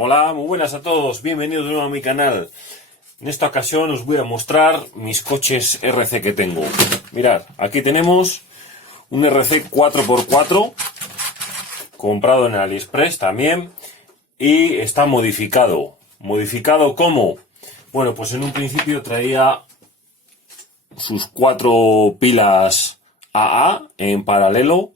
Hola, muy buenas a todos, bienvenidos de nuevo a mi canal. En esta ocasión os voy a mostrar mis coches RC que tengo. Mirad, aquí tenemos un RC 4x4, comprado en AliExpress también, y está modificado. ¿Modificado cómo? Bueno, pues en un principio traía sus 4 pilas AA en paralelo,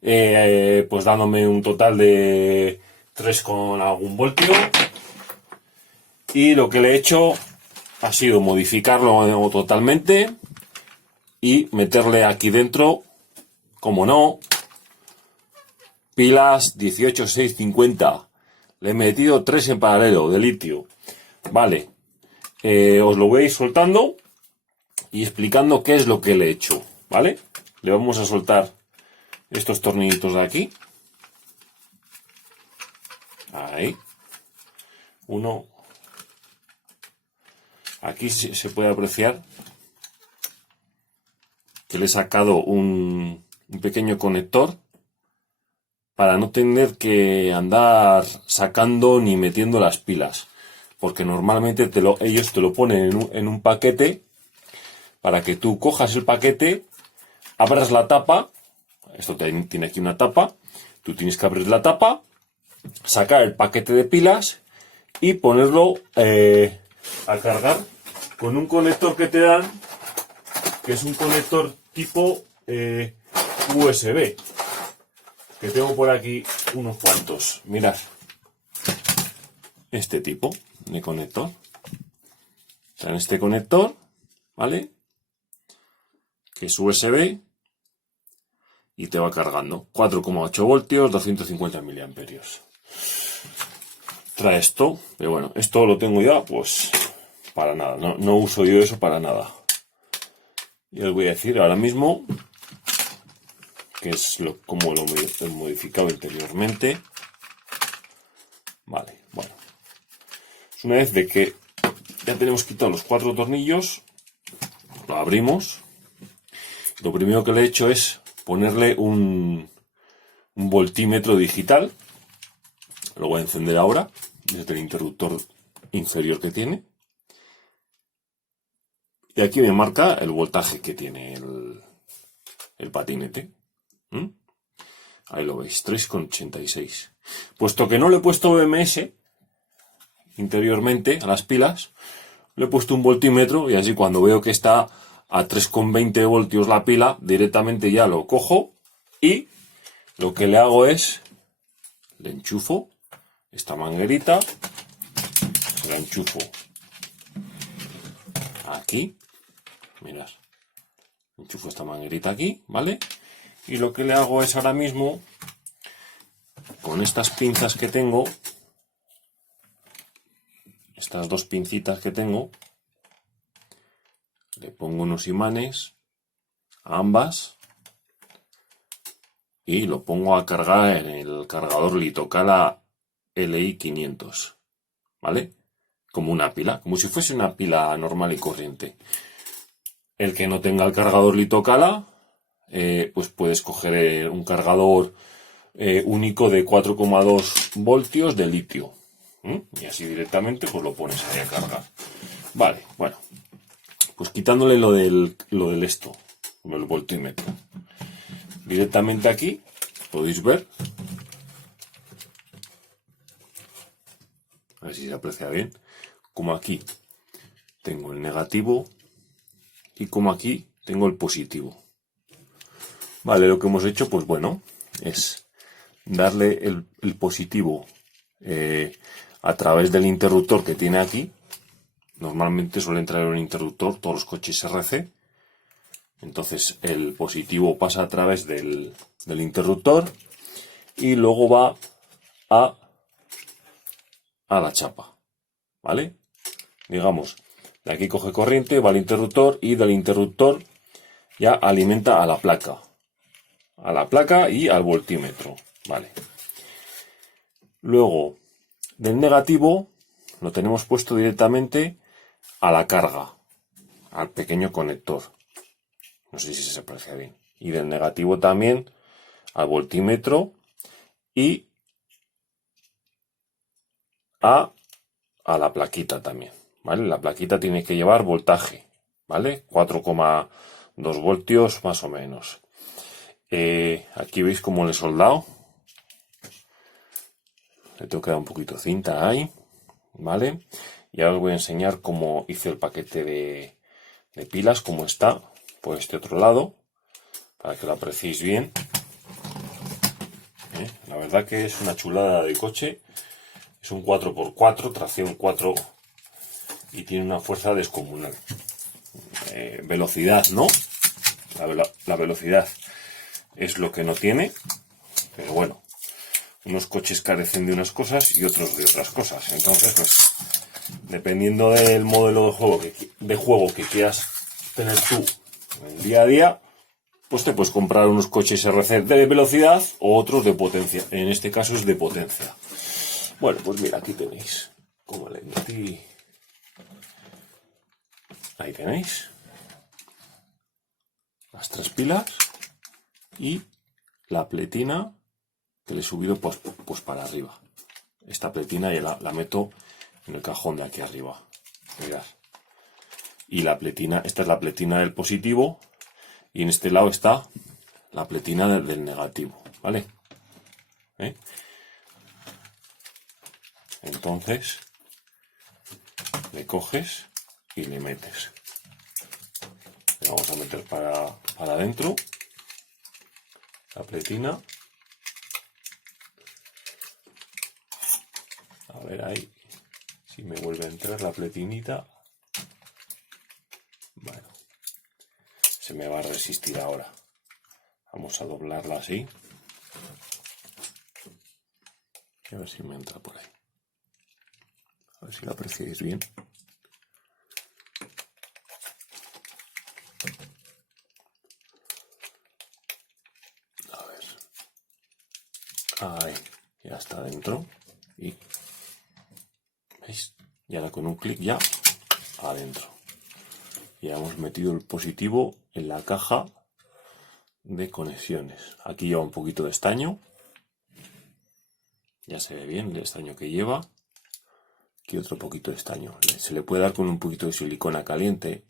pues dándome un total de 3 con algún voltio, y lo que le he hecho ha sido modificarlo totalmente y meterle aquí dentro, como no, pilas 18650. Le he metido 3 en paralelo de litio. Vale, os lo voy a ir soltando y explicando qué es lo que le he hecho, ¿vale? Le vamos a soltar estos tornillitos de aquí. Ahí. Uno. Aquí se puede apreciar que le he sacado un pequeño conector para no tener que andar sacando ni metiendo las pilas, porque normalmente ellos te lo ponen en un paquete para que tú cojas el paquete, abras la tapa. Esto tiene aquí una tapa, tú tienes que abrir la tapa, sacar el paquete de pilas y ponerlo a cargar con un conector que te dan, que es un conector tipo USB, que tengo por aquí unos cuantos. Mirad, este tipo de conector. En este conector, ¿vale? Que es USB y te va cargando 4,8 voltios, 250 miliamperios. Trae esto, pero bueno, esto lo tengo ya, pues para nada, no uso yo eso para nada. Y os voy a decir ahora mismo que es como lo he modificado anteriormente. Vale, bueno, es una vez de que ya tenemos quitado los 4 tornillos, lo abrimos. Lo primero que le he hecho es ponerle un voltímetro digital. Lo voy a encender ahora desde el interruptor inferior que tiene. Y aquí me marca el voltaje que tiene el patinete. Ahí lo veis, 3,86. Puesto que no le he puesto BMS interiormente a las pilas, le he puesto un voltímetro, y así cuando veo que está a 3,20 voltios la pila, directamente ya lo cojo y lo que le hago es, le enchufo esta manguerita, la enchufo aquí, mirad, enchufo esta manguerita aquí, ¿vale? Y lo que le hago es ahora mismo, con estas pinzas que tengo, estas 2 pincitas que tengo, le pongo unos imanes a ambas y lo pongo a cargar en el cargador Litocala LI500, ¿vale? Como una pila, como si fuese una pila normal y corriente. El que no tenga el cargador Litocala, pues puedes coger un cargador único de 4,2 voltios de litio. Y así directamente pues lo pones ahí a cargar. Vale, bueno. Pues quitándole lo del voltímetro. Directamente aquí, podéis ver. A ver si se aprecia bien. Como aquí tengo el negativo y como aquí tengo el positivo. Vale, lo que hemos hecho, pues bueno, es darle el positivo a través del interruptor que tiene aquí. Normalmente suelen traer un interruptor todos los coches RC. Entonces el positivo pasa a través del interruptor y luego va a la chapa, ¿vale? Digamos, de aquí coge corriente, va al interruptor y del interruptor ya alimenta a la placa y al voltímetro, ¿vale? Luego, del negativo lo tenemos puesto directamente a la carga, al pequeño conector. No sé si se aprecia bien. Y del negativo también al voltímetro y a la plaquita también, ¿vale? La plaquita tiene que llevar voltaje, ¿vale? 4,2 voltios más o menos. Aquí veis cómo le he soldado. Le tengo que dar un poquito de cinta ahí, ¿vale? Y ahora os voy a enseñar cómo hice el paquete de pilas, cómo está por este otro lado, para que lo apreciéis bien. La verdad que es una chulada de coche. Es un 4x4, tracción 4 y tiene una fuerza descomunal. Velocidad, ¿no? La velocidad es lo que no tiene, pero bueno, unos coches carecen de unas cosas y otros de otras cosas. Entonces, pues, dependiendo del modelo de juego que quieras tener tú en el día a día, pues te puedes comprar unos coches RC de velocidad o otros de potencia. En este caso es de potencia. Bueno, pues mira, aquí tenéis cómo le metí. Ahí tenéis las 3 pilas y la pletina que le he subido pues para arriba. Esta pletina ya la meto en el cajón de aquí arriba. Mirad. Y la pletina, esta es la pletina del positivo y en este lado está la pletina del negativo, ¿vale? Entonces le coges y le metes. Le vamos a meter para adentro la pletina. A ver ahí si me vuelve a entrar la pletinita. Bueno, se me va a resistir ahora. Vamos a doblarla así. Y a ver si me entra por ahí. A ver si lo apreciáis bien. A ver. Ahí, ya está dentro. Y ¿veis? Y ahora con un clic ya adentro. Ya hemos metido el positivo en la caja de conexiones. Aquí lleva un poquito de estaño. Ya se ve bien el estaño que lleva. Aquí otro poquito de estaño. Se le puede dar con un poquito de silicona caliente.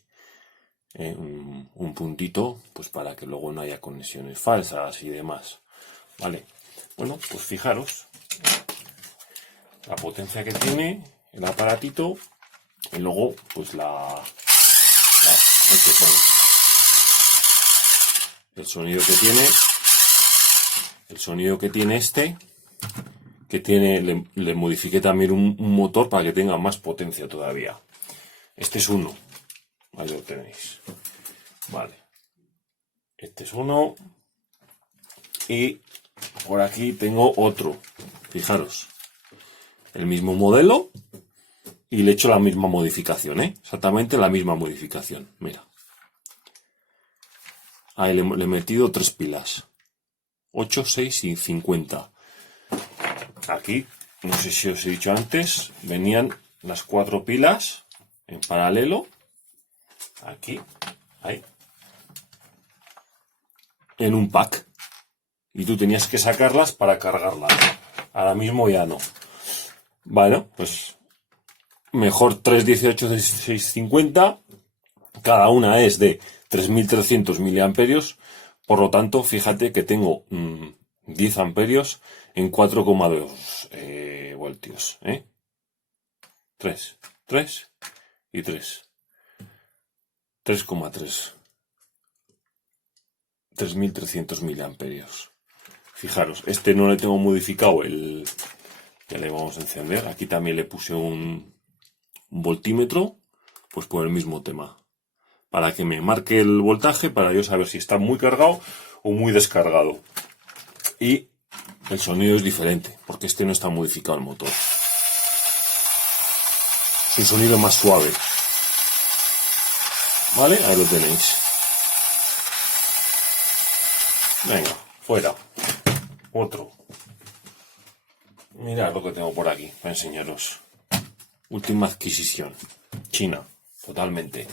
Un puntito, pues para que luego no haya conexiones falsas y demás. Vale. Bueno, pues fijaros la potencia que tiene el aparatito y luego pues el sonido que tiene este, que tiene, le modifiqué también un motor para que tenga más potencia todavía. Este es uno, ahí lo tenéis, vale, este es uno y por aquí tengo otro, fijaros, el mismo modelo y le he hecho la misma modificación, exactamente la misma modificación, mira. Ahí le he metido 3 pilas. 8, 6 y 50. Aquí, no sé si os he dicho antes, venían las 4 pilas en paralelo. Aquí, ahí. En un pack. Y tú tenías que sacarlas para cargarlas. Ahora mismo ya no. Bueno, pues mejor 3, 18, 16, 50. Cada una es de 3.300 miliamperios, por lo tanto, fíjate que tengo 10 amperios en 4,2 voltios. 3 y 3. 3,3. 3.300 miliamperios. Fijaros, este no le tengo modificado ya le vamos a encender. Aquí también le puse un voltímetro, pues por el mismo tema. Para que me marque el voltaje, para yo saber si está muy cargado o muy descargado. Y el sonido es diferente, porque este no está modificado el motor. Es un sonido más suave. ¿Vale? Ahí lo tenéis. Venga, fuera. Otro. Mirad lo que tengo por aquí para enseñaros. Última adquisición. China, totalmente.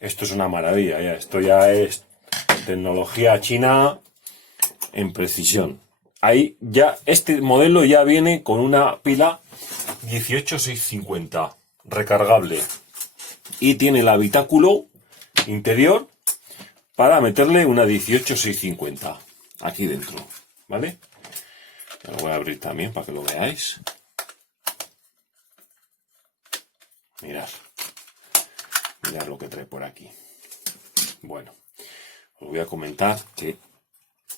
Esto es una maravilla, ya. Esto ya es tecnología china en precisión. Ahí ya, este modelo ya viene con una pila 18650, recargable. Y tiene el habitáculo interior para meterle una 18650 aquí dentro, ¿vale? Lo voy a abrir también para que lo veáis. Mirad lo que trae por aquí. Bueno, os voy a comentar que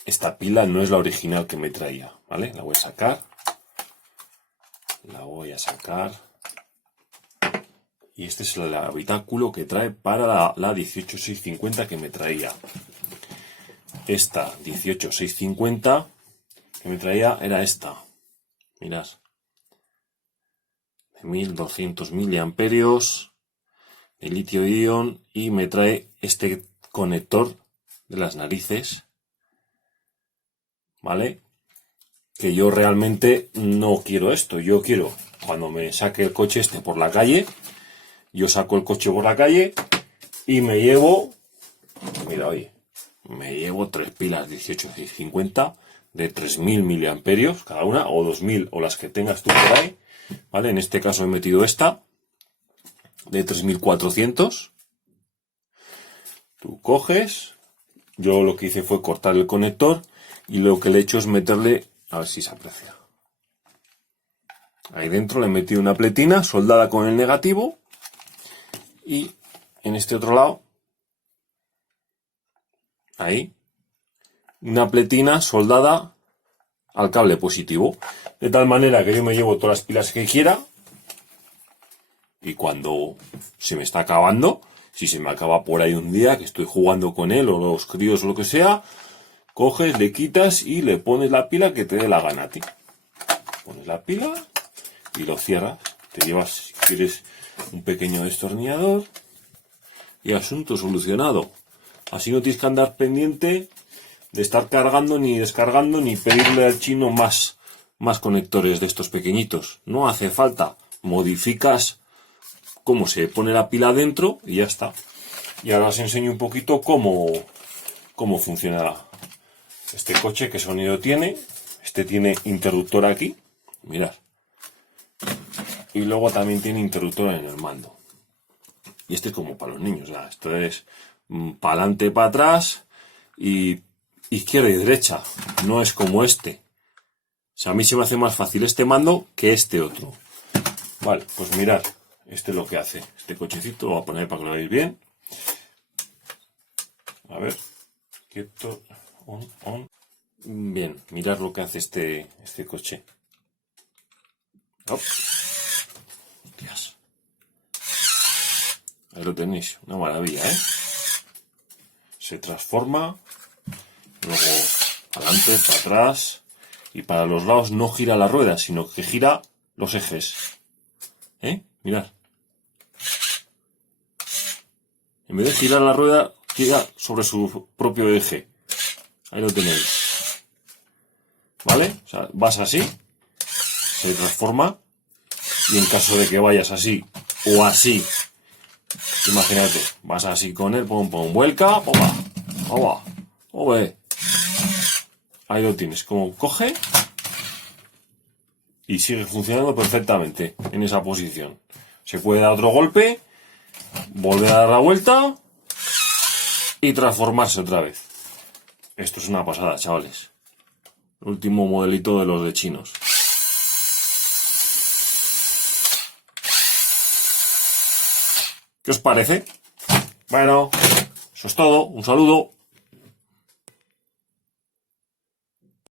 esta pila no es la original que me traía, ¿vale? La voy a sacar. Y este es el habitáculo que trae para la 18650 que me traía. Esta 18650 que me traía era esta. Mirad. De 1200 miliamperios de litio-ion, y me trae este conector de las narices, ¿vale? Que yo realmente no quiero esto. Yo quiero, cuando me saque el coche este por la calle, yo saco el coche por la calle y me llevo, mira, oye, me llevo 3 pilas 18650 de 3000 miliamperios cada una, o 2000, o las que tengas tú por ahí, ¿vale? En este caso he metido esta de 3400. Tú coges, yo lo que hice fue cortar el conector y lo que le he hecho es meterle, a ver si se aprecia, ahí dentro le he metido una pletina soldada con el negativo, y en este otro lado, ahí, una pletina soldada al cable positivo, de tal manera que yo me llevo todas las pilas que quiera, y cuando se me está acabando, si se me acaba por ahí un día que estoy jugando con él, o los críos o lo que sea, coges, le quitas y le pones la pila que te dé la gana a ti. Pones la pila y lo cierras. Te llevas, si quieres, un pequeño destornillador y asunto solucionado. Así no tienes que andar pendiente de estar cargando ni descargando ni pedirle al chino más conectores de estos pequeñitos. No hace falta. Modificas cómo se pone la pila dentro y ya está. Y ahora os enseño un poquito cómo funciona este coche, qué sonido tiene. Este tiene interruptor aquí, mirad. Y luego también tiene interruptor en el mando. Y este es como para los niños, ¿verdad? Esto es para adelante, para atrás y izquierda y derecha. No es como este. O sea, a mí se me hace más fácil este mando que este otro. Vale, pues mirad. Este es lo que hace. Este cochecito lo voy a poner para que lo veáis bien. A ver. Quieto. On. Bien, mirad lo que hace este coche. Oh. Hostias. Ahí lo tenéis. Una maravilla, ¿eh? Se transforma. Luego adelante, para atrás. Y para los lados no gira la rueda, sino que gira los ejes. Mirad. En vez de girar la rueda, gira sobre su propio eje. Ahí lo tenéis. ¿Vale? O sea, vas así, se transforma, y en caso de que vayas así o así, imagínate, vas así con él, pum, vuelca, ahí lo tienes, como coge y sigue funcionando perfectamente en esa posición. Se puede dar otro golpe, volver a dar la vuelta y transformarse otra vez. Esto es una pasada, chavales. El último modelito de los de chinos. ¿Qué os parece? Bueno, eso es todo. Un saludo.